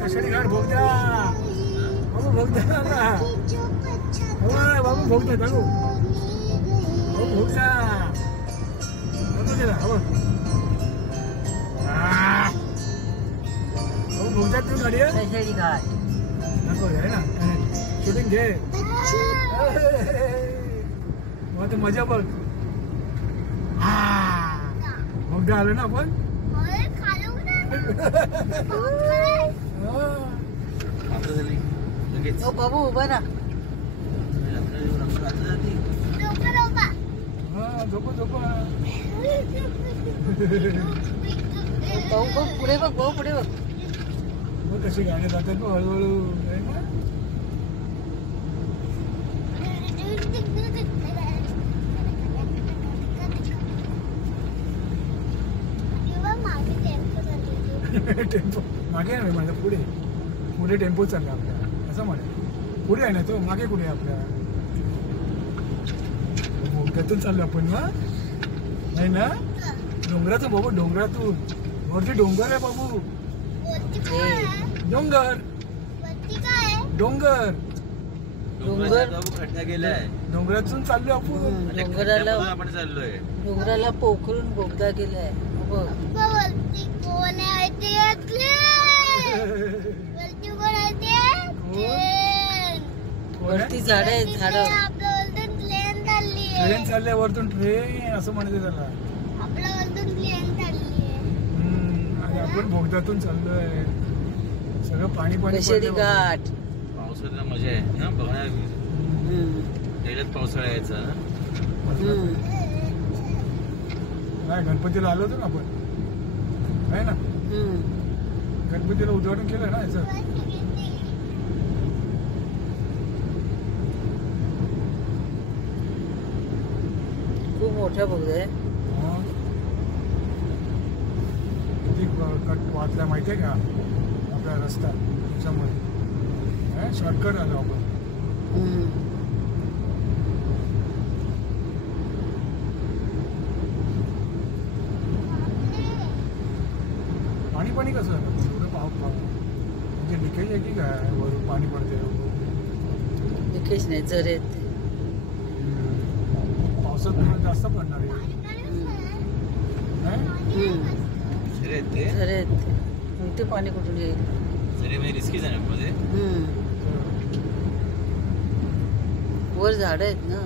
कशाने घाट भोगत्या बाबू भोगत्या बाबू भोगत्या बाबू भोगत्या भोगत्यात तू गाडी घाट नको आहे ना शूटिंग घे मग तर मजा बघ भोगत्या आलो ना आपण बाबू उभा ना पुढे बघ भाऊ पुढे बघ कशी गाडी जातात मग हळूहळू टेम्पो मागे आहे माझ्या पुढे पुढे टेम्पो चालला आपल्या असं म्हणे पुढे आहे ना तो मागे कुठे आपल्या भोगत्यातून चाललो आपण ना नाही ना डोंगरातून बाबू डोंगरातून वरती डोंगर आहे बाबू डोंगर डोंगर डोंगर गेलाय डोंगरातून चाललो आपण डोंगराला आपण चाललोय डोंगराला पोखरून बोगदा गेलाय वरती झाड आहेत झाड ट्रेन चालल्या वरतून ट्रेन असं म्हणते त्याला आणि आपण भोगद्यातून चाललोय सगळं पाणी पाणी कशेरी घाट पावसाळ्याला मजा आहे ना बघणार पहिल्याच पावसाळा यायचा नाही गणपतीला आलो होतो ना आपण आहे ना गणपतीला उद्घाटन केलं ना याचं खूप मोठा बोगदा आहे किती वाचल्या माहिती आहे का आपला रस्ता त्याच्यामुळे शॉर्टकट आलो आपण पाणी पाणी कसं झालं एवढं म्हणजे लिकेज आहे की काय वरून पाणी पडते लिकेज नाही झरे आहेत पावसात जास्त पडणार आहे झरे आहेत ते पाणी कुठून येईल रिस्की जाण्यामध्ये वर झाड आहेत ना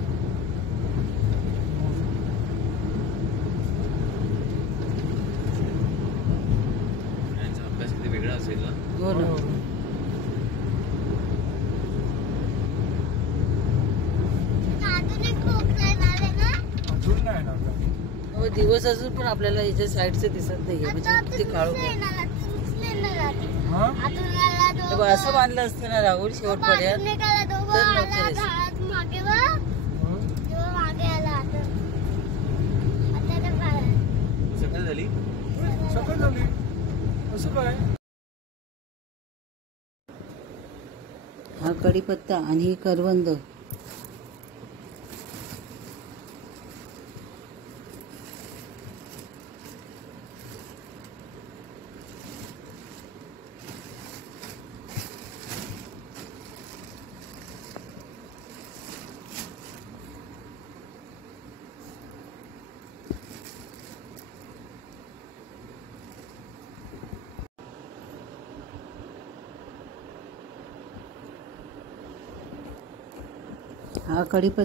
अभ्यास किती वेगळा असेल ना हो ना अजून नाही ना हो दिवस अजून पण आपल्याला याच्या साईडचं दिसत नाहीये म्हणजे किती काळू असं बांधलं असतं ना राहुल शेवटपर्यंत तर नव्हते सकाळ झाली सकाळ झाली असं काय हा कढीपत्ता आणि ही करवंद हा कढीपत्ता